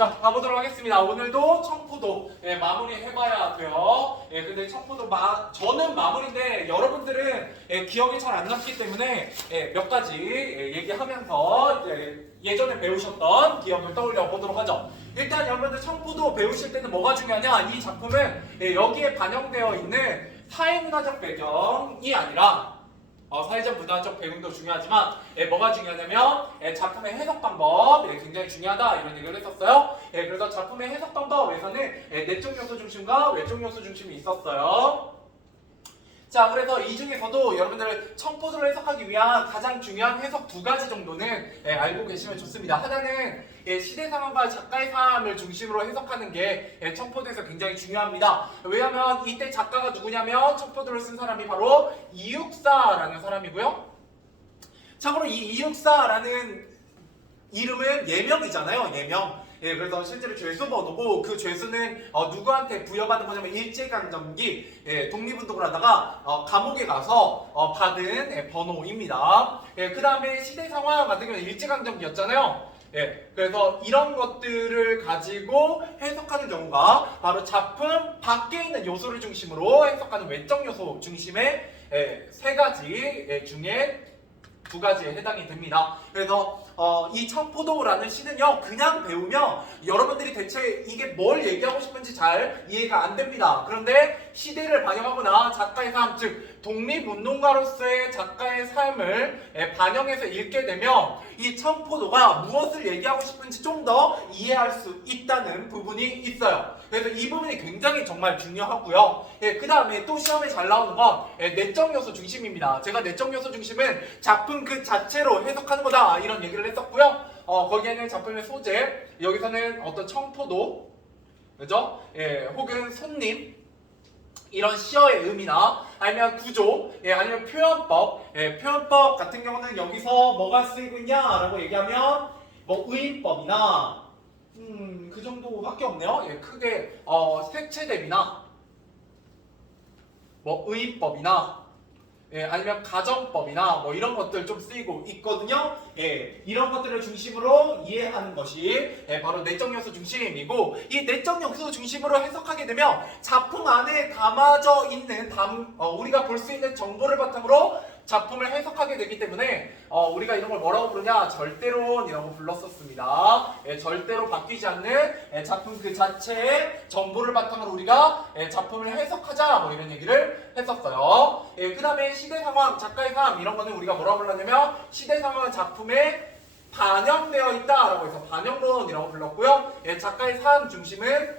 자, 가보도록 하겠습니다. 오늘도 청포도 마무리 해봐야 돼요. 근데 청포도 저는 마무리인데 여러분들은 기억이 잘 안 남기 때문에 몇 가지 얘기하면서 예전에 배우셨던 기억을 떠올려 보도록 하죠. 일단 여러분들 청포도 배우실 때는 뭐가 중요하냐? 이 작품은 여기에 반영되어 있는 사회문화적 배경이 아니라 사회적 문화적 배경도 중요하지만 뭐가 중요하냐면 작품의 해석 방법 굉장히 중요하다 이런 얘기를 했었어요. 그래서 작품의 해석 방법에서는 내적 요소 중심과 외적 요소 중심이 있었어요. 자, 그래서 이 중에서도 여러분들 청포도를 해석하기 위한 가장 중요한 해석 두 가지 정도는 알고 계시면 좋습니다. 하나는 시대 상황과 작가의 삶을 중심으로 해석하는 게 청포도에서 굉장히 중요합니다. 왜냐하면 이때 작가가 누구냐면 청포도를 쓴 사람이 바로 이육사라는 사람이고요. 참고로 이 이육사라는 이름은 예명이잖아요. 예명. 그래서 실제로 죄수번호고 그 죄수는 누구한테 부여받은 거냐면 일제강점기 독립운동을 하다가 감옥에 가서 받은 번호입니다. 그 다음에 시대 상황 같은 경우는 일제강점기였잖아요. 그래서 이런 것들을 가지고 해석하는 경우가 바로 작품 밖에 있는 요소를 중심으로 해석하는 외적 요소 중심의 세 가지 중에 두 가지에 해당이 됩니다. 그래서 이 청포도라는 시는요 그냥 배우면 여러분들이 대체 이게 뭘 얘기하고 싶은지 잘 이해가 안 됩니다. 그런데 시대를 반영하거나 작가의 삶, 즉 독립운동가로서의 작가의 삶을 반영해서 읽게 되면 이 청포도가 무엇을 얘기하고 싶은지 좀 더 이해할 수 있다는 부분이 있어요. 그래서 이 부분이 굉장히 정말 중요하고요. 그 다음에 또 시험에 잘 나오는 건 내적 요소 중심입니다. 제가 내적 요소 중심은 작품 그 자체로 해석하는 거다 이런 얘기를 했었고요. 거기에는 작품의 소재, 여기서는 어떤 청포도, 그죠? 혹은 손님, 이런 시어의 의미나 아니면 구조, 아니면 표현법, 표현법 같은 경우는 여기서 뭐가 쓰이고 있냐라고 얘기하면 뭐 의인법이나 그 정도밖에 없네요. 크게 색채대비나 뭐 의인법이나 아니면 가정법이나 뭐 이런 것들 좀 쓰이고 있거든요. 이런 것들을 중심으로 이해하는 것이 바로 내적 요소 중심이고, 이 내적 요소 중심으로 해석하게 되면 작품 안에 담아져 있는 우리가 볼 수 있는 정보를 바탕으로 작품을 해석하게 되기 때문에 우리가 이런 걸 뭐라고 부르냐? 절대론이라고 불렀었습니다. 절대로 바뀌지 않는 작품 그 자체의 정보를 바탕으로 우리가 작품을 해석하자 뭐 이런 얘기를 했었어요. 그 다음에 시대 상황, 작가의 삶 이런 거는 우리가 뭐라고 불렀냐면 시대 상황은 작품에 반영되어 있다라고 해서 반영론이라고 불렀고요. 작가의 삶 중심은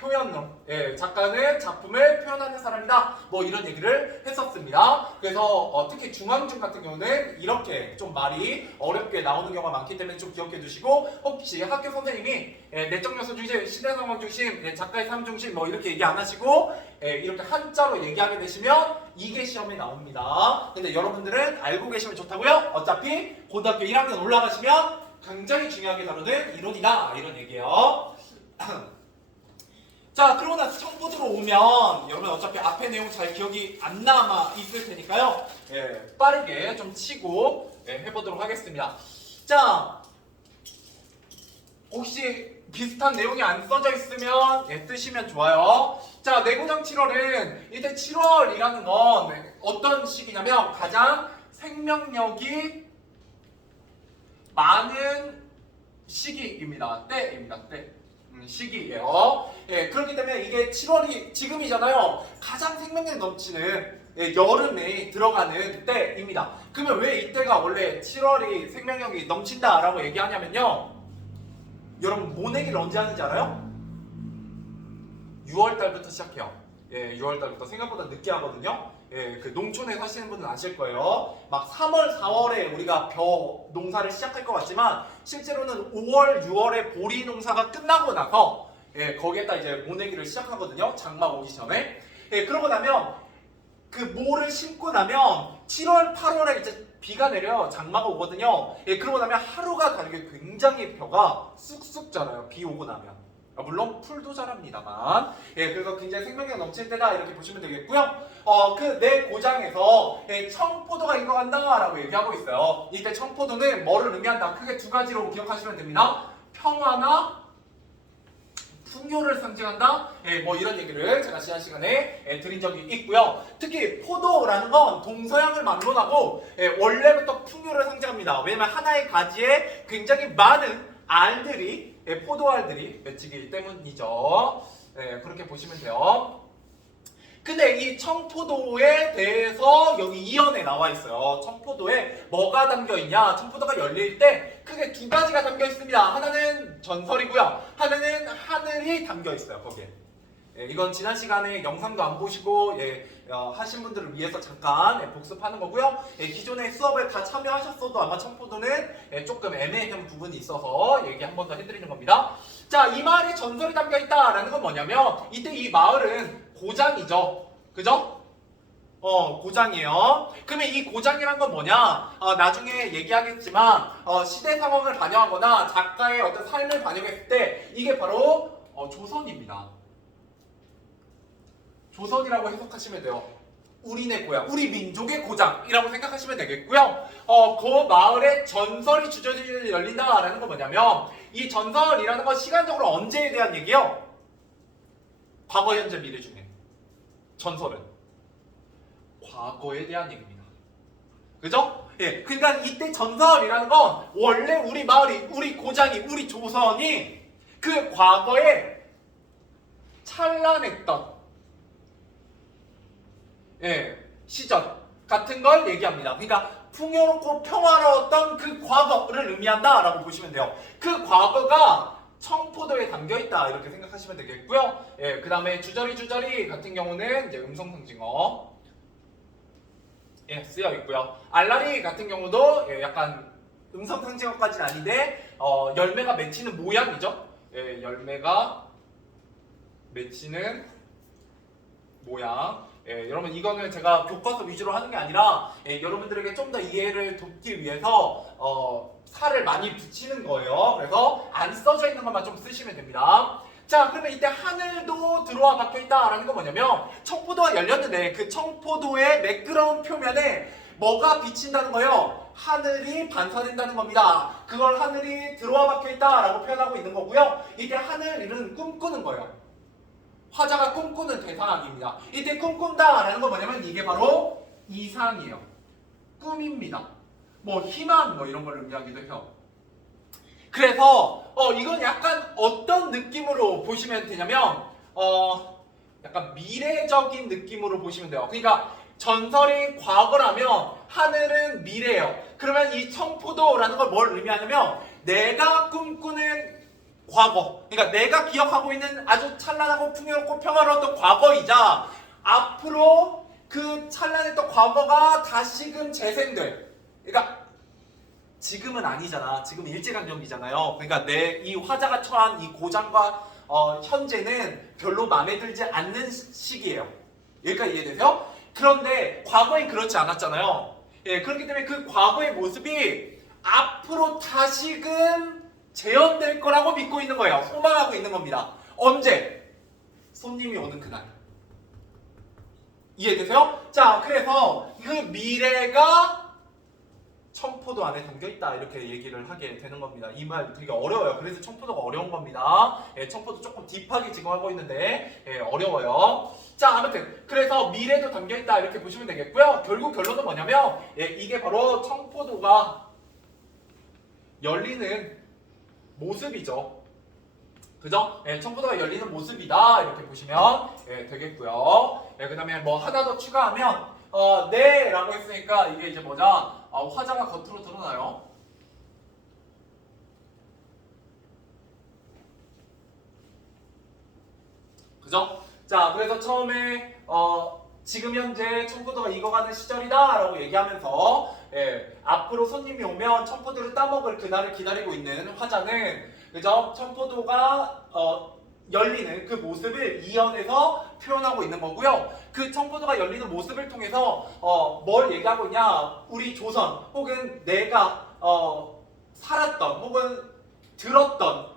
표현론. 작가는 작품을 표현하는 사람이다. 뭐 이런 얘기를 했었습니다. 그래서 특히 중앙중 같은 경우는 이렇게 좀 말이 어렵게 나오는 경우가 많기 때문에 좀 기억해 두시고, 혹시 학교 선생님이 내적 요소 중심, 시대 상황 중심, 작가의 삶 중심 뭐 이렇게 얘기 안 하시고 이렇게 한자로 얘기하게 되시면 이게 시험에 나옵니다. 근데 여러분들은 알고 계시면 좋다고요. 어차피 고등학교 1학년 올라가시면 굉장히 중요하게 다루는 이론이다. 이런 얘기예요. 자, 그러고 나서 청포도로 오면 여러분 어차피 앞에 내용 잘 기억이 안 남아 있을 테니까요. 빠르게 좀 치고 해보도록 하겠습니다. 자, 혹시 비슷한 내용이 안 써져 있으면 뜨시면 좋아요. 자, 내고장 7월은 이때 7월이라는 건 어떤 시기냐면 가장 생명력이 많은 시기입니다. 때입니다. 때. 시기예요. 그렇기 때문에 이게 7월이 지금이잖아요. 가장 생명력 넘치는 여름에 들어가는 때입니다. 그러면 왜 이때가 원래 7월이 생명력이 넘친다라고 얘기하냐면요. 여러분 모내기를 언제 하는지 알아요? 6월달부터 시작해요. 6월달부터 생각보다 늦게 하거든요. 그 농촌에 사시는 분은 아실 거예요. 막 3월, 4월에 우리가 벼 농사를 시작할 것 같지만 실제로는 5월, 6월에 보리 농사가 끝나고 나서 거기에다 이제 모내기를 시작하거든요. 장마 오기 전에. 그러고 나면 그 모를 심고 나면 7월, 8월에 이제 비가 내려 장마가 오거든요. 그러고 나면 하루가 다르게 굉장히 벼가 쑥쑥 자라요. 비 오고 나면. 물론 풀도 자랍니다만. 그래서 굉장히 생명력 넘칠 때다 이렇게 보시면 되겠고요. 그 내 고장에서 청포도가 익어간다 라고 얘기하고 있어요. 이때 청포도는 뭐를 의미한다? 크게 두 가지로 기억하시면 됩니다. 평화나 풍요를 상징한다? 뭐 이런 얘기를 제가 지난 시간에 드린 적이 있고요. 특히 포도라는 건 동서양을 막론하고 원래부터 풍요를 상징합니다. 왜냐면 하나의 가지에 굉장히 많은 알들이 포도알들이 맺히기 때문이죠. 그렇게 보시면 돼요. 근데 이 청포도에 대해서 여기 이연에 나와 있어요. 청포도에 뭐가 담겨 있냐? 청포도가 열릴 때 크게 두 가지가 담겨 있습니다. 하나는 전설이고요. 하나는 하늘이 담겨 있어요. 거기에. 이건 지난 시간에 영상도 안 보시고 하신 분들을 위해서 잠깐 복습하는 거고요. 기존의 수업을 다 참여하셨어도 아마 청포도는 조금 애매한 부분이 있어서 얘기 한 번 더 해드리는 겁니다. 자, 이 마을에 전설이 담겨 있다라는 건 뭐냐면 이때 이 마을은 고장이죠. 그죠? 고장이에요. 그러면 이 고장이란 건 뭐냐? 나중에 얘기하겠지만 시대 상황을 반영하거나 작가의 어떤 삶을 반영했을 때 이게 바로 조선입니다. 조선이라고 해석하시면 돼요. 우리네 고향, 우리 민족의 고장이라고 생각하시면 되겠고요. 그 마을에 전설이 주저질 열린다라는 건 뭐냐면 이 전설이라는 건 시간적으로 언제에 대한 얘기예요? 과거, 현재, 미래 중에 전설은 과거에 대한 얘기입니다. 그죠? 그러니까 이때 전설이라는 건 원래 우리 마을이, 우리 고장이, 우리 조선이 그 과거에 찬란했던 시절 같은 걸 얘기합니다. 그러니까 풍요롭고 평화로웠던 그 과거를 의미한다라고 보시면 돼요. 그 과거가 청포도에 담겨있다 이렇게 생각하시면 되겠고요. 그 다음에 주저리 같은 경우는 이제 음성상징어 쓰여 있고요. 알라리 같은 경우도 약간 음성상징어까지는 아닌데 열매가 맺히는 모양이죠. 열매가 맺히는 모양. 여러분 이거는 제가 교과서 위주로 하는 게 아니라 여러분들에게 좀 더 이해를 돕기 위해서 살을 많이 붙이는 거예요. 그래서 안 써져 있는 것만 좀 쓰시면 됩니다. 자, 그러면 이때 하늘도 들어와 박혀있다라는 건 뭐냐면 청포도가 열렸는데 그 청포도의 매끄러운 표면에 뭐가 비친다는 거예요? 하늘이 반사된다는 겁니다. 그걸 하늘이 들어와 박혀있다라고 표현하고 있는 거고요. 이때 하늘은 꿈꾸는 거예요. 화자가 꿈꾸는 대상입니다. 이때 꿈꾼다라는 건 뭐냐면 이게 바로 이상이에요. 꿈입니다. 뭐 희망 뭐 이런 걸 의미하기도 해요. 그래서 이건 약간 어떤 느낌으로 보시면 되냐면 약간 미래적인 느낌으로 보시면 돼요. 그러니까 전설이 과거라면 하늘은 미래예요. 그러면 이 청포도라는 걸 뭘 의미하냐면 내가 꿈꾸는 과거, 그러니까 내가 기억하고 있는 아주 찬란하고 풍요롭고 평화로웠던 과거이자 앞으로 그 찬란했던 과거가 다시금 재생될, 그러니까 지금은 아니잖아. 지금 일제강점기잖아요. 그러니까 이 화자가 처한 이 고장과 현재는 별로 마음에 들지 않는 시기예요. 여기까지 이해되세요? 그런데 과거엔 그렇지 않았잖아요. 그렇기 때문에 그 과거의 모습이 앞으로 다시금 재현될 거라고 믿고 있는 거예요. 소망하고 있는 겁니다. 언제? 손님이 오는 그날. 이해되세요? 자, 그래서 그 미래가 청포도 안에 담겨있다 이렇게 얘기를 하게 되는 겁니다. 이 말 되게 어려워요. 그래서 청포도가 어려운 겁니다. 청포도 조금 딥하게 지금 하고 있는데 어려워요. 자, 아무튼 그래서 미래도 담겨있다 이렇게 보시면 되겠고요. 결국 결론은 뭐냐면 이게 바로 청포도가 열리는 모습이죠. 그죠? 청포도가 열리는 모습이다 이렇게 보시면 되겠고요. 그 다음에 뭐 하나 더 추가하면 네 라고 했으니까 이게 이제 뭐냐, 화자가 겉으로 드러나요. 그죠? 자, 그래서 처음에 지금 현재 청포도가 익어가는 시절이다 라고 얘기하면서 앞으로 손님이 오면 청포도를 따먹을 그날을 기다리고 있는 화자는, 그죠? 청포도가 열리는 그 모습을 이연해서 표현하고 있는 거고요. 그 청포도가 열리는 모습을 통해서 뭘 얘기하고 있냐, 우리 조선 혹은 내가 살았던 혹은 들었던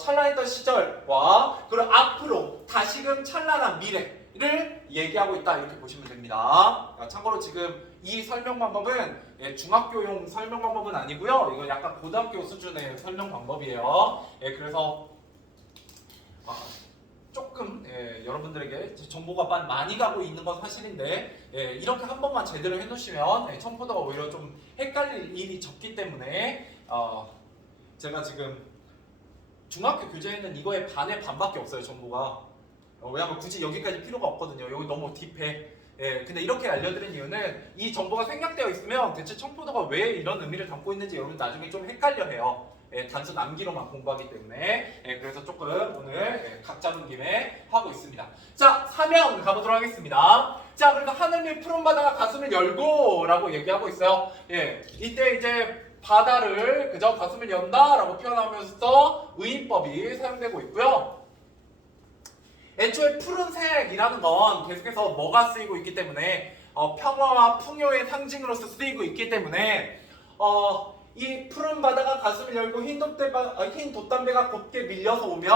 찬란했던 시절과 그리고 앞으로 다시금 찬란한 미래, 얘기하고 있다 이렇게 보시면 됩니다. 참고로 지금 이 설명 방법은 중학교용 설명 방법은 아니고요. 이건 약간 고등학교 수준의 설명 방법이에요. 그래서 조금 여러분들에게 정보가 많이 가고 있는 건 사실인데 이렇게 한 번만 제대로 해놓으시면 청포도가 오히려 좀 헷갈릴 일이 적기 때문에 제가 지금 중학교 교재에는 이거의 반의 반밖에 없어요. 정보가. 왜냐면 굳이 여기까지 필요가 없거든요. 여기 너무 딥해. 근데 이렇게 알려드린 이유는 이 정보가 생략되어 있으면 대체 청포도가 왜 이런 의미를 담고 있는지 여러분 나중에 좀 헷갈려해요. 단순 암기로만 공부하기 때문에. 그래서 조금 오늘 각 잡은 김에 하고 있습니다. 자, 사면 가보도록 하겠습니다. 자, 그래서 하늘 및 푸른 바다가 가슴을 열고 라고 얘기하고 있어요. 이때 이제 바다를 그저 가슴을 연다 라고 표현하면서 의인법이 사용되고 있고요. 애초에 푸른색이라는 건 계속해서 뭐가 쓰이고 있기 때문에 평화와 풍요의 상징으로서 쓰이고 있기 때문에 이 푸른 바다가 가슴을 열고 흰 돛담배가 곱게 밀려서 오면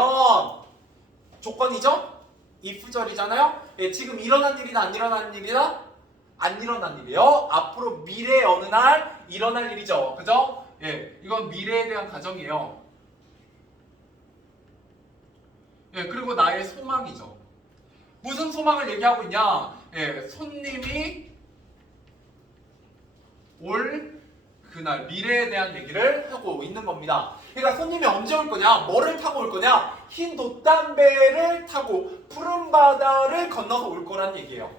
조건이죠? if절이잖아요? 지금 일어난 일이다 안 일어난 일이다? 안 일어난 일이에요. 앞으로 미래의 어느 날 일어날 일이죠. 그죠? 이건 미래에 대한 가정이에요. 그리고 나의 소망이죠. 무슨 소망을 얘기하고 있냐? 손님이 올 그날 미래에 대한 얘기를 하고 있는 겁니다. 그러니까 손님이 언제 올 거냐? 뭐를 타고 올 거냐? 흰 돛담배를 타고 푸른 바다를 건너서 올 거란 얘기예요.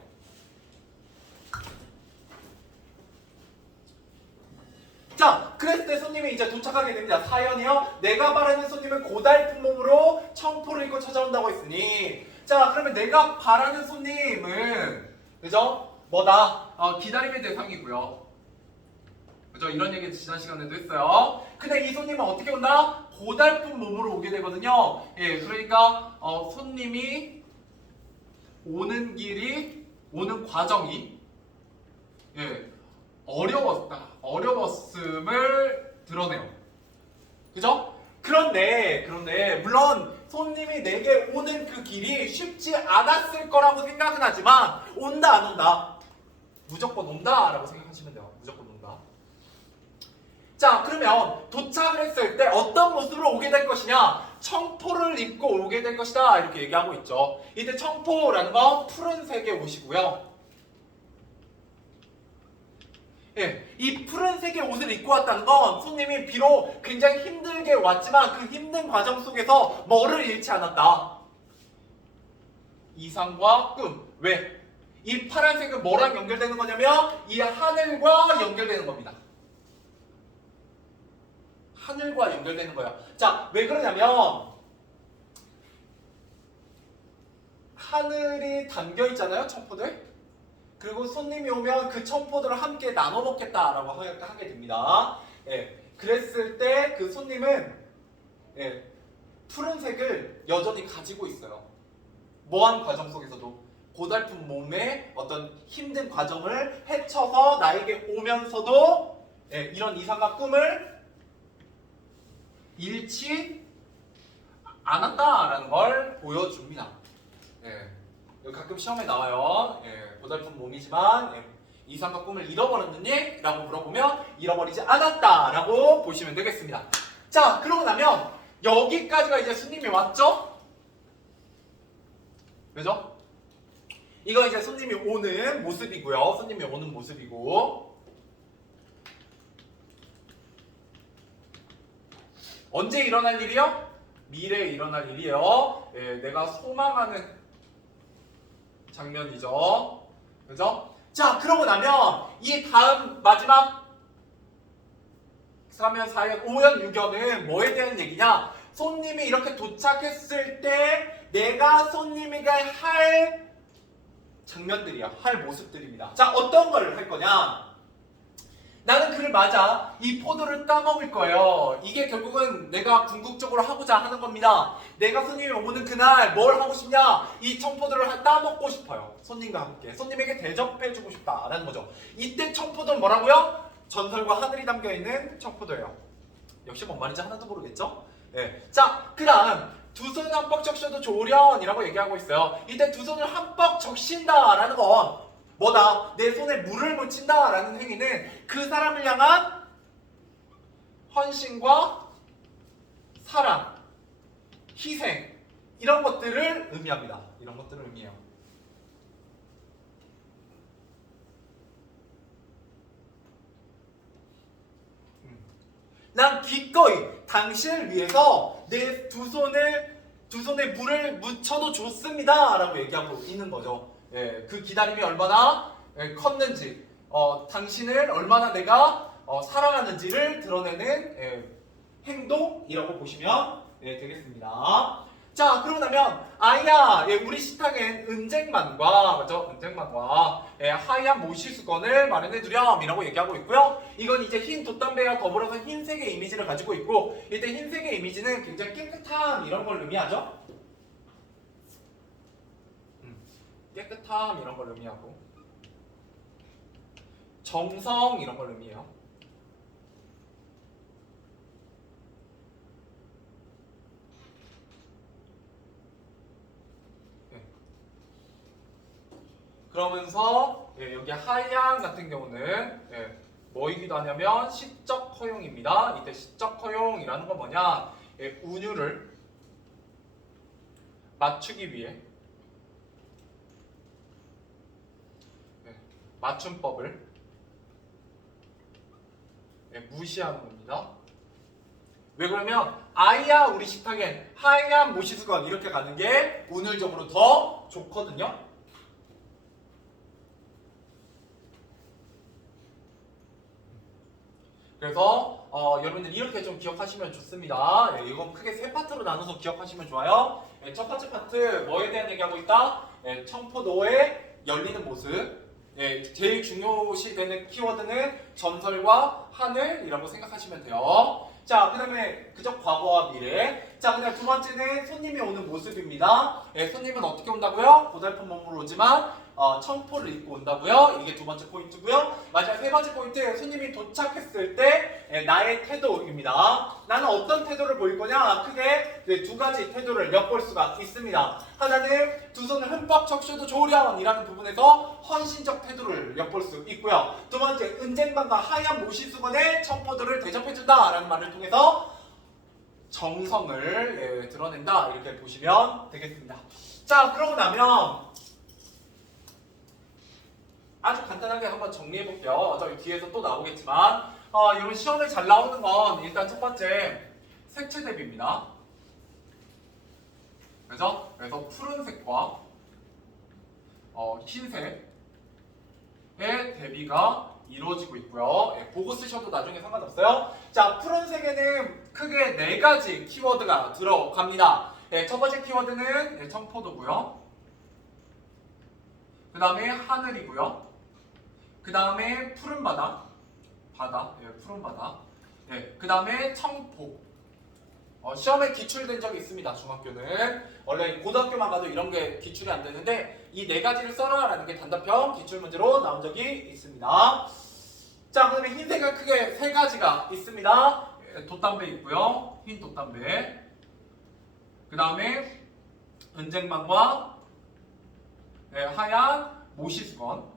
자, 그랬을 때 손님이 이제 도착하게 됩니다. 사연이요. 내가 바라는 손님은 고달픈 몸으로 청포를 입고 찾아온다고 했으니, 자, 그러면 내가 바라는 손님은 그죠? 뭐다? 기다림의 대상이고요. 그죠? 이런 얘기 지난 시간에도 했어요. 근데 이 손님은 어떻게 온다? 고달픈 몸으로 오게 되거든요. 그러니까 손님이 오는 길이, 오는 과정이 어려웠음을 드러내요. 그죠? 그런데 물론 손님이 내게 오는 그 길이 쉽지 않았을 거라고 생각은 하지만 온다 안 온다? 무조건 온다 라고 생각하시면 돼요. 무조건 온다. 자, 그러면 도착을 했을 때 어떤 모습으로 오게 될 것이냐? 청포를 입고 오게 될 것이다 이렇게 얘기하고 있죠. 이때 청포라는 건 푸른색의 옷이고요. 이 푸른색의 옷을 입고 왔다는 건 손님이 비록 굉장히 힘들게 왔지만 그 힘든 과정 속에서 뭐를 잃지 않았다? 이상과 꿈. 왜? 이 파란색은 뭐랑 연결되는 거냐면 이 하늘과 연결되는 겁니다. 하늘과 연결되는 거예요. 자, 왜 그러냐면 하늘이 담겨 있잖아요, 청포들. 그리고 손님이 오면 그 청포도를 함께 나눠 먹겠다라고 하게 됩니다. 그랬을 때 그 손님은 푸른색을 여전히 가지고 있어요. 뭐한 과정 속에서도 고달픈 몸의 어떤 힘든 과정을 헤쳐서 나에게 오면서도 이런 이상한 꿈을 잃지 않았다라는 걸 보여줍니다. 가끔 시험에 나와요. 고달픈 몸이지만 이상과 꿈을 잃어버렸느니? 라고 물어보면 잃어버리지 않았다 라고 보시면 되겠습니다. 자, 그러고 나면 여기까지가 이제 손님이 왔죠? 그죠? 이거 이제 손님이 오는 모습이고요. 손님이 오는 모습이고 언제 일어날 일이요? 미래에 일어날 일이에요. 내가 소망하는 장면이죠. 그죠? 자, 그러고 나면 이 다음 마지막 3연, 4연, 5연, 6연은 뭐에 대한 얘기냐? 손님이 이렇게 도착했을 때 내가 손님에게 할 장면들이야. 할 모습들입니다. 자, 어떤 걸 할 거냐? 나는 그를 맞아 이 포도를 따먹을 거예요. 이게 결국은 내가 궁극적으로 하고자 하는 겁니다. 내가 손님이 오는 그날 뭘 하고 싶냐? 이 청포도를 따먹고 싶어요. 손님과 함께. 손님에게 대접해주고 싶다라는 거죠. 이때 청포도는 뭐라고요? 전설과 하늘이 담겨있는 청포도예요. 역시 뭔 말인지 하나도 모르겠죠? 자, 그 다음 두 손을 한뻑 적셔도 좋으련이라고 얘기하고 있어요. 이때 두 손을 한뻑 적신다라는 건 뭐다? 내 손에 물을 묻힌다라는 행위는 그 사람을 향한 헌신과 사랑, 희생 이런 것들을 의미합니다. 이런 것들을 의미해요. 난 기꺼이 당신을 위해서 내 두 손에 물을 묻혀도 좋습니다 라고 얘기하고 있는 거죠. 예, 그 기다림이 얼마나 컸는지, 당신을 얼마나 내가 사랑하는지를 드러내는 행동이라고 보시면 되겠습니다. 자, 그러고 나면 아야, 우리 식탁엔 은쟁반과 그죠? 은쟁반과 하얀 모시수건을 마련해 두렴이라고 얘기하고 있고요. 이건 이제 흰 돛담배와 더불어서 흰색의 이미지를 가지고 있고, 이때 흰색의 이미지는 굉장히 깨끗함 이런 걸 의미하죠. 깨끗함 이런 걸 의미하고, 정성 이런 걸 의미해요. 그러면서 여기 하양 같은 경우는 뭐이기도 하냐면 시적 허용입니다. 이때 시적 허용이라는 건 뭐냐? 운율을 맞추기 위해 맞춤법을 무시하는 겁니다. 왜 그러면 아이야 우리 식탁엔 하얀 모시수건 이렇게 가는 게 운율적으로 더 좋거든요. 그래서 여러분들 이렇게 좀 기억하시면 좋습니다. 이건 크게 세 파트로 나눠서 기억하시면 좋아요. 첫 번째 파트 뭐에 대한 얘기하고 있다? 청포도의 열리는 모습. 제일 중요시 되는 키워드는 전설과 하늘이라고 생각하시면 돼요. 자, 그 다음에 그저 과거와 미래. 자, 그 다음 두 번째는 손님이 오는 모습입니다. 손님은 어떻게 온다고요? 고달픈 몸으로 오지만 청포를 입고 온다고요. 이게 두 번째 포인트고요. 마지막 세 번째 포인트, 손님이 도착했을 때 나의 태도입니다. 나는 어떤 태도를 보일 거냐? 크게 두 가지 태도를 엿볼 수가 있습니다. 하나는 두 손을 흠뻑 적셔도 좋으련이라는 부분에서 헌신적 태도를 엿볼 수 있고요. 두 번째, 은쟁반과 하얀 모시수건에 청포도를 대접해준다라는 말을 통해서 정성을 드러낸다 이렇게 보시면 되겠습니다. 자, 그러고 나면 아주 간단하게 한번 정리해 볼게요. 저희 뒤에서 또 나오겠지만 이런 시험에 잘 나오는 건 일단 첫 번째 색채 대비입니다. 그래서 푸른색과 흰색의 대비가 이루어지고 있고요. 보고 쓰셔도 나중에 상관없어요. 자, 푸른색에는 크게 네 가지 키워드가 들어갑니다. 첫 번째 키워드는 청포도고요. 그 다음에 하늘이고요. 그 다음에 푸른 바다, 푸른 바다. 그 다음에 청포. 시험에 기출된 적이 있습니다. 중학교는 원래 고등학교만 가도 이런 게 기출이 안 되는데 이 네 가지를 써라라는 게 단답형 기출 문제로 나온 적이 있습니다. 자, 그 다음에 흰색은 크게 세 가지가 있습니다. 돛담배 있고요. 흰 돛담배. 그 다음에 은쟁반과 하얀 모시수건.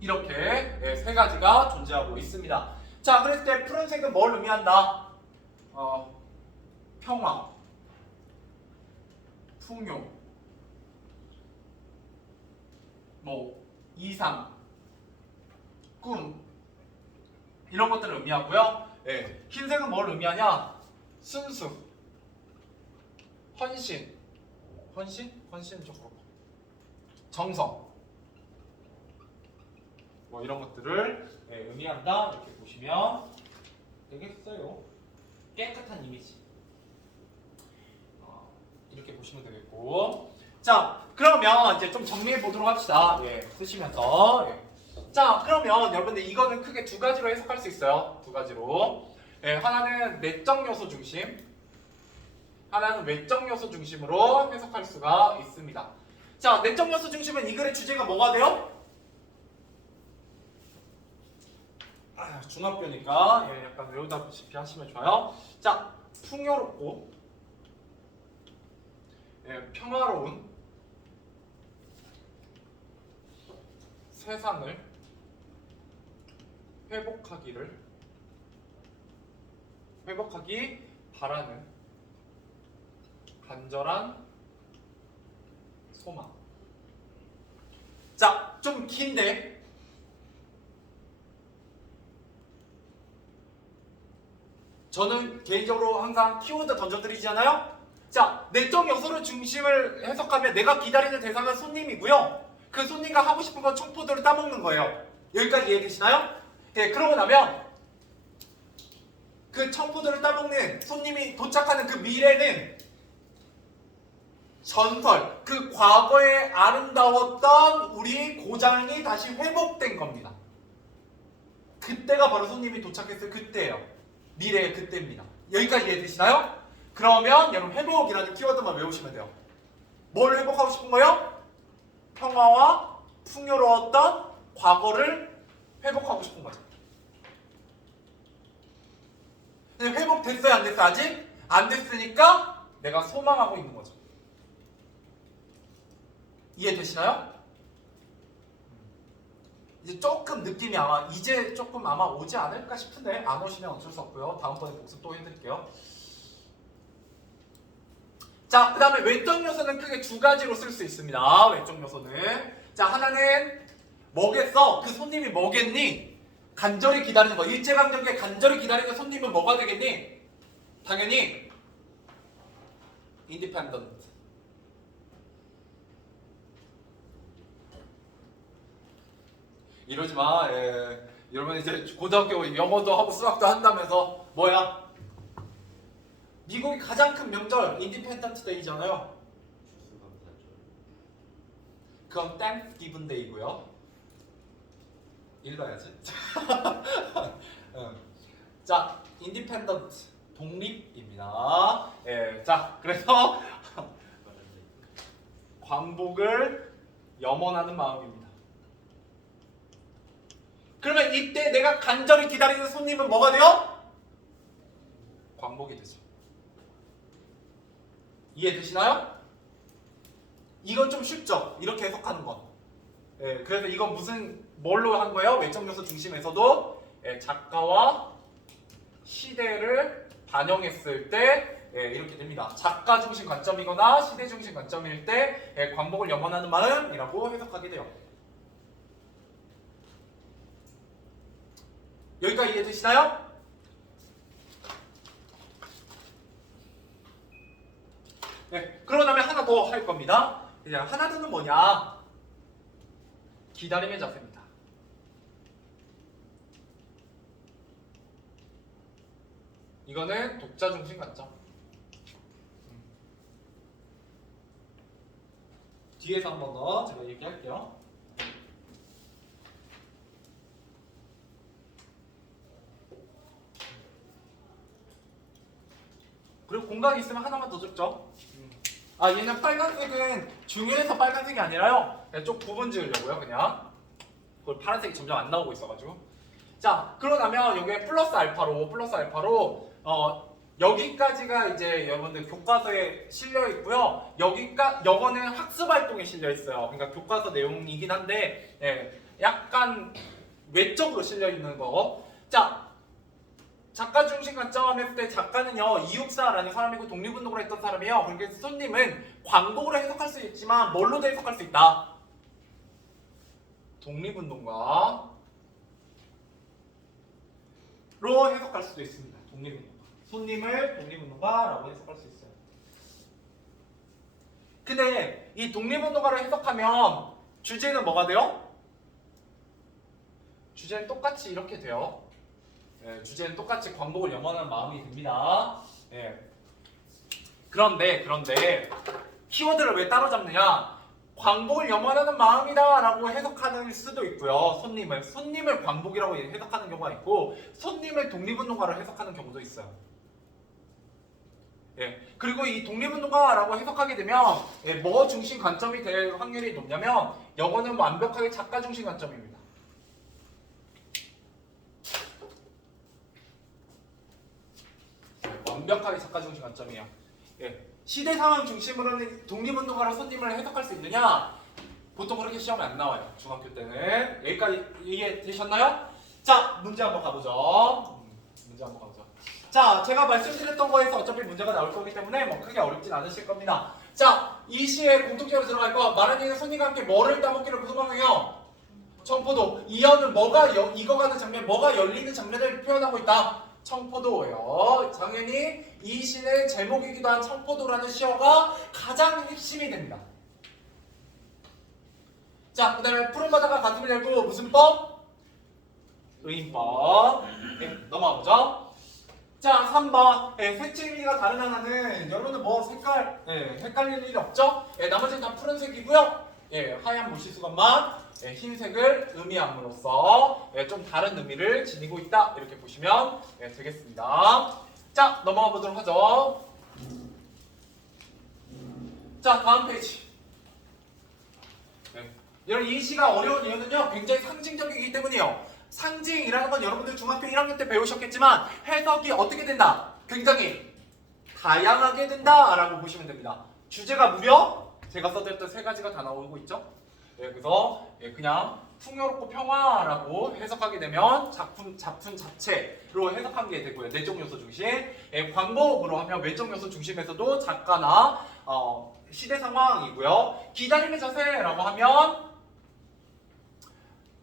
이렇게 세 가지가 존재하고 있습니다. 자, 그랬을 때 푸른색은 뭘 의미한다? 평화, 풍요, 이상, 꿈 이런 것들을 의미하고요. 흰색은 뭘 의미하냐? 순수, 헌신은 좀 그렇고 정성 이런 것들을 의미한다 이렇게 보시면 되겠어요. 깨끗한 이미지 이렇게 보시면 되겠고, 자, 그러면 이제 좀 정리해 보도록 합시다. 쓰시면서 자, 그러면 여러분들 이거는 크게 두 가지로 해석할 수 있어요. 두 가지로. 하나는 내적 요소 중심, 하나는 외적 요소 중심으로 해석할 수가 있습니다. 자, 내적 요소 중심은 이 글의 주제가 뭐가 돼요? 중학교니까 약간 외우다시피 하시면 좋아요. 자, 풍요롭고 평화로운 세상을 회복하기 바라는 간절한 소망. 자, 좀 긴데 저는 개인적으로 항상 키워드 던져드리잖아요. 자, 내적 요소를 중심을 해석하면 내가 기다리는 대상은 손님이고요. 그 손님과 하고 싶은 건 청포도를 따먹는 거예요. 여기까지 이해되시나요? 네, 그러고 나면 그 청포도를 따먹는 손님이 도착하는 그 미래는 전설, 그 과거에 아름다웠던 우리 고장이 다시 회복된 겁니다. 그때가 바로 손님이 도착했을 그때예요. 미래의 그때입니다. 여기까지 이해되시나요? 그러면 여러분 회복이라는 키워드만 외우시면 돼요. 뭘 회복하고 싶은 거예요? 평화와 풍요로웠던 과거를 회복하고 싶은 거죠. 근데 회복됐어요? 안 됐어요? 아직? 안 됐으니까 내가 소망하고 있는 거죠. 이해되시나요? 이제 조금 느낌이 이제 조금 오지 않을까 싶은데 안 오시면 어쩔 수 없고요. 다음번에 복습 또 해드릴게요. 자, 그 다음에 외적 요소는 크게 두 가지로 쓸 수 있습니다. 외적 요소는 자, 하나는 뭐겠어? 그 손님이 뭐겠니? 간절히 기다리는 거. 일제강점기에 간절히 기다리는 손님은 뭐가 되겠니? 당연히 independent. 이러지 마. 여러분 이제 고등학교 영어도 하고 수학도 한다면서 뭐야? 미국의 가장 큰 명절 인디펜던트 데이잖아요. 그건 땡스기븐 데이고요. 읽어야지. 자, 인디펜던트 독립입니다. 자, 그래서 광복을 염원하는 마음입니다. 그러면 이때 내가 간절히 기다리는 손님은 뭐가 돼요? 광복이 되죠. 이해되시나요? 이건 좀 쉽죠? 이렇게 해석하는 건. 그래서 이건 뭘로 한 거예요? 외적 요소 중심에서도 작가와 시대를 반영했을 때 이렇게 됩니다. 작가 중심 관점이거나 시대 중심 관점일 때 광복을 염원하는 마음이라고 해석하게 돼요. 여기까지 이해되시나요? 네, 그러고 나면 하나 더 할 겁니다. 하나 더는 뭐냐? 기다림의 자세입니다. 이거는 독자 중심 관점. 뒤에서 한 번 더 제가 얘기할게요. 그리고 공간이 있으면 하나만 더 적죠. 얘는 빨간색은 중요해서 빨간색이 아니라요. 쪽 부분 지으려고요, 그냥. 그걸 파란색이 점점 안 나오고 있어가지고. 자, 그러고 나면 여기에 플러스 알파로, 여기까지가 이제 여러분들 교과서에 실려 있고요. 여거는 학습 활동에 실려 있어요. 그러니까 교과서 내용이긴 한데, 약간 외적으로 실려 있는 거. 자, 작가 중심 관점 했을 때 작가는요 이육사라는 사람이고 독립운동을 했던 사람이에요. 그러니까 손님은 광복으로 해석할 수 있지만 뭘로도 해석할 수 있다. 독립운동가로 해석할 수도 있습니다. 독립운동가. 손님을 독립운동가라고 해석할 수 있어요. 근데 이 독립운동가로 해석하면 주제는 뭐가 돼요? 주제는 똑같이 이렇게 돼요. 주제는 똑같이 광복을 염원하는 마음이 듭니다. 그런데 키워드를 왜 따로 잡느냐? 광복을 염원하는 마음이다 라고 해석하는 수도 있고요. 손님을 광복이라고 해석하는 경우가 있고 손님을 독립운동가로 해석하는 경우도 있어요. 그리고 이 독립운동가라고 해석하게 되면 뭐 중심 관점이 될 확률이 높냐면 이거는 완벽하게 작가 중심 관점입니다. 완벽하게 작가 중심 관점이에요. 예. 시대 상황 중심으로는 독립운동가로 손님을 해석할 수 있느냐? 보통 그렇게 시험에 안 나와요. 중학교 때는. 여기까지 이해되셨나요? 자, 문제 한번 가보죠. 문제 한번 가보죠. 자, 제가 말씀드렸던 거에서 어차피 문제가 나올 거기 때문에 뭐 크게 어렵진 않으실 겁니다. 자, 이 시에 공통적으로 들어갈 거 마라니는 손님과 함께 뭐를 따먹기를 구성하며 청포도. 이어는 뭐가 익어가는 장면, 뭐가 열리는 장면을 표현하고 있다. 청포도예요. 당연히 이 시의 제목이기도 한 청포도라는 시어가 가장 핵심이 됩니다. 자, 그 다음에 푸른 바다가 가슴을 열고 무슨 법? 의인법. 네, 넘어가보죠. 자, 3번. 색채미가 다른 하나는 여러분들 뭐 색깔 헷갈릴 일 없죠? 나머지는 다 푸른색이고요. 하얀 무시수건만 흰색을 의미함으로써 좀 다른 의미를 지니고 있다. 이렇게 보시면 되겠습니다. 자, 넘어가 보도록 하죠. 자, 다음 페이지. 여러분 이 시가 어려운 이유는요 굉장히 상징적이기 때문이에요. 상징이라는 건 여러분들 중학교 1학년 때 배우셨겠지만 해석이 어떻게 된다? 굉장히 다양하게 된다라고 보시면 됩니다. 주제가 무려 제가 써드렸던 3가지가 다 나오고 있죠. 그래서 그냥 풍요롭고 평화라고 해석하게 되면 작품 자체로 해석하게 되고요. 내적 요소 중심. 광복으로 하면 외적 요소 중심에서도 작가나 시대 상황이고요. 기다림의 자세라고 하면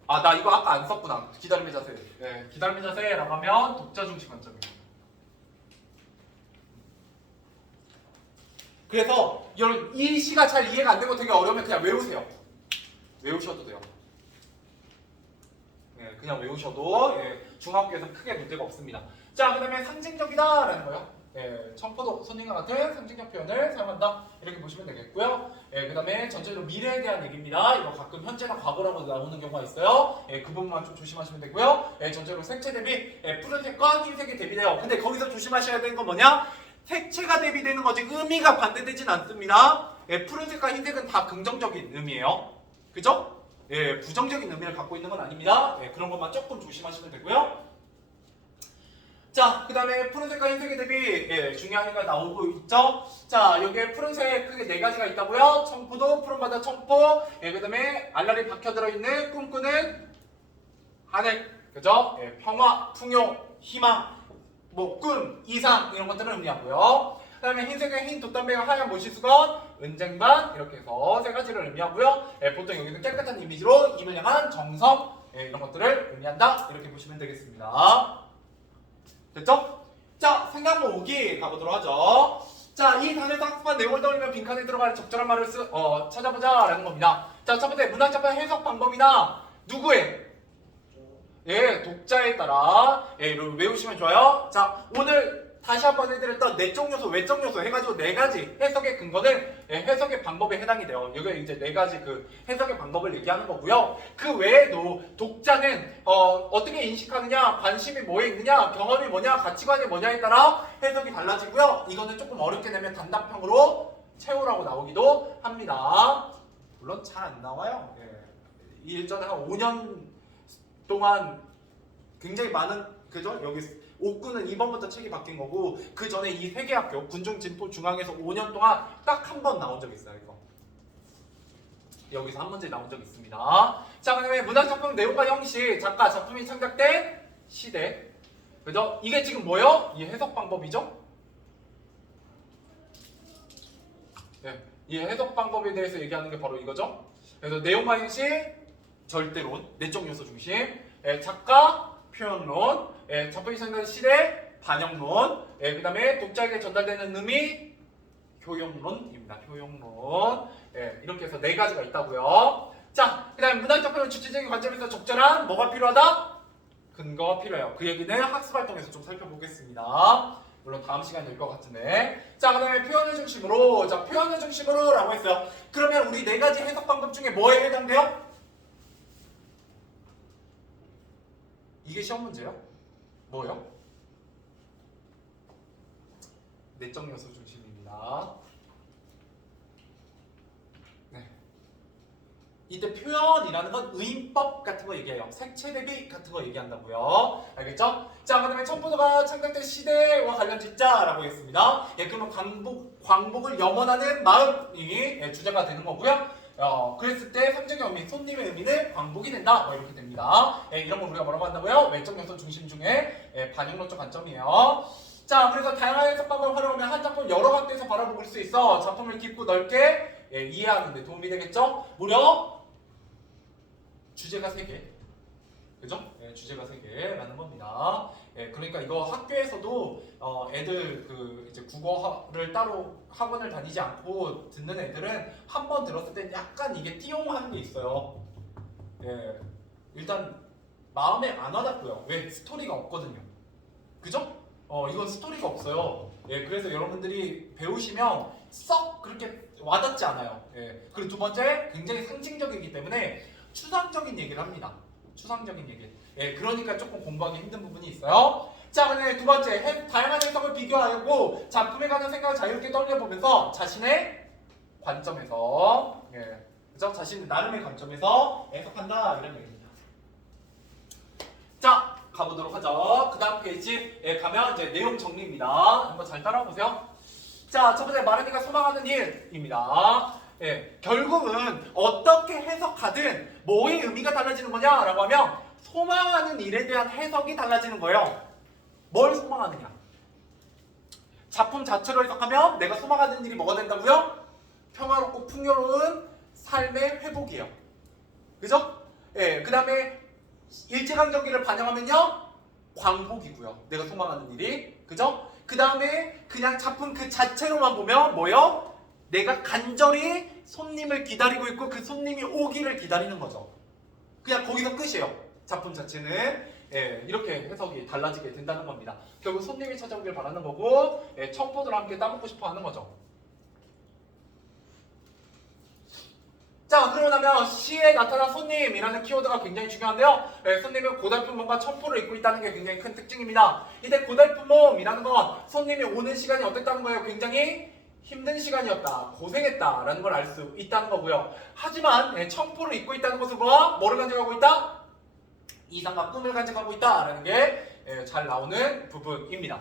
나 이거 아까 안 썼구나. 기다림의 자세. 기다림의 자세라고 하면 독자 중심 관점입니다. 그래서 여러분 이 시가 잘 이해가 안 되고 되게 어려우면 그냥 외우세요. 외우셔도 돼요. 그냥 외우셔도 중학교에서 크게 문제가 없습니다. 자, 그 다음에 상징적이다라는 거요. 청포도 손님과 같은 상징적 표현을 사용한다. 이렇게 보시면 되겠고요. 그 다음에 전체적으로 미래에 대한 얘기입니다. 이거 가끔 현재나 과거라고 나오는 경우가 있어요. 그 부분만 좀 조심하시면 되고요. 전체적으로 색채 대비 푸른색과 흰색이 대비돼요. 근데 거기서 조심하셔야 되는 건 뭐냐? 색채가 대비되는 거지 의미가 반대되진 않습니다. 푸른색과 흰색은 다 긍정적인 의미예요. 그죠? 부정적인 의미를 갖고 있는 건 아닙니다. 그런 것만 조금 조심하시면 되고요. 자, 그 다음에 푸른색과 흰색의 대비 중요한 얘기가 나오고 있죠. 자, 여기에 푸른색 크게 4가지가 있다고요. 청포도, 푸른바다 청포. 그 다음에 알알이 박혀 들어있는 꿈꾸는 하늘. 그죠? 평화, 풍요, 희망, 뭐 꿈, 이상 이런 것들을 의미하고요. 그 다음에 흰색의 흰 돛담배와 하얀 모시수건, 은쟁반 이렇게 해서 3가지를 의미하고요. 보통 여기는 깨끗한 이미지로 임을 향한 정성 이런 것들을 의미한다. 이렇게 보시면 되겠습니다. 됐죠? 자, 생각모 5기 가보도록 하죠. 자, 이 단에서 학습한 내용을 떠올리면 빈칸에 들어갈 적절한 말을 찾아보자 라는 겁니다. 자, 첫 번째 문학작품 해석 방법이나 누구의 독자에 따라 외우시면 좋아요. 자, 오늘 다시 한번 해드렸던 내적 요소, 외적 요소 해가지고 4가지 해석의 근거는 해석의 방법에 해당이 돼요. 여기 이제 4가지 그 해석의 방법을 얘기하는 거고요. 그 외에도 독자는 어떻게 인식하느냐, 관심이 뭐에 있느냐, 경험이 뭐냐, 가치관이 뭐냐에 따라 해석이 달라지고요. 이거는 조금 어렵게 되면 단답형으로 채우라고 나오기도 합니다. 물론 잘 안 나와요. 이 일전에 한 5년 동안 굉장히 많은 그죠? 여기 옥구는 이번부터 책이 바뀐 거고 그 전에 이 3개 학교 군중진포 중앙에서 5년 동안 딱 한 번 나온 적 있어요. 이거 여기서 한 문제 나온 적 있습니다. 자, 그다음에 문학작품 내용과 형식, 작가, 작품이 창작된 시대. 그죠? 이게 지금 뭐예요? 이 해석 방법이죠? 이 해석 방법에 대해서 얘기하는 게 바로 이거죠. 그래서 내용과 형식, 절대론, 내적 요소 중심, 작가, 표현론, 작품이 창작된 시대, 반영론, 그 다음에 독자에게 전달되는 의미, 효용론입니다. 효용론. 이렇게 해서 4가지가 있다고요. 자, 그 다음에 문학작품의 주체적인 관점에서 적절한 뭐가 필요하다? 근거가 필요해요. 그 얘기는 학습활동에서 좀 살펴보겠습니다. 물론 다음 시간에 될 것 같은데. 자, 그 다음에 표현을 중심으로. 자, 표현을 중심으로 라고 했어요. 그러면 우리 4가지 해석 방법 중에 뭐에 해당돼요? 이게 시험 문제요? 뭐요? 내적 요소 중심입니다. 이때 표현이라는 건 의인법 같은 거 얘기해요. 색채 대비 같은 거 얘기한다고요. 알겠죠? 자, 그다음에 청포도가 창작된 시대와 관련 짓자라고 했습니다. 예, 그러면 광복을 염원하는 마음이 예, 주제가 되는 거고요. 그랬을 때 상징의 의미, 손님의 의미는 광복이 된다. 뭐 이렇게 됩니다. 예, 이런 걸 우리가 뭐라고 한다고요? 외적 요소 중심 중에 예, 반영론적 관점이에요. 자, 그래서 다양한 해석방법을 활용하면 한 작품 여러 각도에서 바라볼 수 있어 작품을 깊고 넓게 예, 이해하는 데 도움이 되겠죠? 무려 주제가 3개. 그죠? 예, 주제가 3개라는 겁니다. 예, 그러니까 이거 학교에서도 애들 그 이제 국어를 따로 학원을 다니지 않고 듣는 애들은 한 번 들었을 땐 약간 이게 띠용하는 게 있어요. 예, 일단 마음에 안 와닿고요. 왜? 스토리가 없거든요. 그죠? 이건 스토리가 없어요. 예, 그래서 여러분들이 배우시면 썩 그렇게 와닿지 않아요. 예, 그리고 두 번째, 굉장히 상징적이기 때문에 추상적인 얘기를 합니다. 추상적인 얘기. 예, 그러니까 조금 공부하기 힘든 부분이 있어요. 자, 그다음에 두 번째, 다양한 해석을 비교하고 작품에 관한 생각을 자유롭게 떠올려보면서 자신의 관점에서, 예, 그죠? 자신의 나름의 관점에서 해석한다 이런 얘기입니다. 자, 가보도록 하죠. 그 다음 페이지에 가면 이제 내용 정리입니다. 한번 잘 따라오세요. 자, 첫 번째 마르니가 소망하는 일입니다. 예, 결국은 어떻게 해석하든 뭐의 의미가 달라지는 거냐라고 하면 소망하는 일에 대한 해석이 달라지는 거예요. 뭘 소망하느냐? 작품 자체로 해석하면 내가 소망하는 일이 뭐가 된다고요? 평화롭고 풍요로운 삶의 회복이에요. 그죠? 예, 그 다음에 일제강점기를 반영하면요, 광복이고요. 내가 소망하는 일이. 그죠? 그 다음에 그냥 작품 그 자체로만 보면 뭐요? 내가 간절히 손님을 기다리고 있고 그 손님이 오기를 기다리는 거죠. 그냥 거기서 끝이에요. 작품 자체는. 예, 이렇게 해석이 달라지게 된다는 겁니다. 결국 손님이 찾아오길 바라는 거고, 예, 청포도랑 함께 따먹고 싶어 하는 거죠. 자, 그러고 나면 시에 나타난 손님이라는 키워드가 굉장히 중요한데요. 예, 손님은 고달픈 몸과 청포를 입고 있다는 게 굉장히 큰 특징입니다. 이때 고달픈 몸이라는 건 손님이 오는 시간이 어땠다는 거예요? 굉장히 힘든 시간이었다, 고생했다라는 걸 알 수 있다는 거고요. 하지만 예, 청포를 입고 있다는 것은 뭐를 간직하고 있다? 이상과 꿈을 간직하고 있다라는 게 잘 나오는 부분입니다.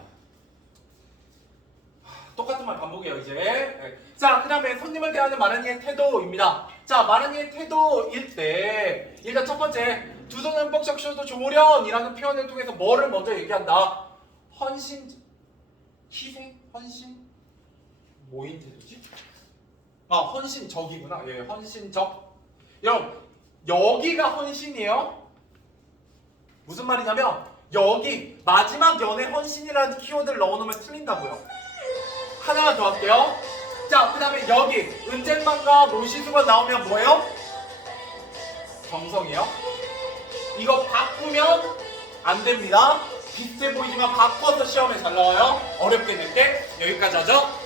똑같은 말 반복이에요, 이제. 자, 그 다음에 손님을 대하는 마라니의 태도입니다. 자, 마라니의 태도일 때 일단 첫 번째, 두 손은 뻑뻑 쉬어도 조련이라는 표현을 통해서 뭐를 먼저 얘기한다? 헌신, 희생, 헌신? 뭐인 태도지? 헌신적이구나. 예, 헌신적. 여러분, 여기가 헌신이에요? 무슨 말이냐면 여기 마지막 연애 헌신이라는 키워드를 넣어놓으면 틀린다고요. 하나만 더 할게요. 자, 그 다음에 여기 은쟁반과 모시수가 나오면 뭐예요? 정성이에요. 이거 바꾸면 안 됩니다. 비슷해 보이지만 바꿔서 시험에 잘 나와요. 어렵게 낼 때 여기까지 하죠.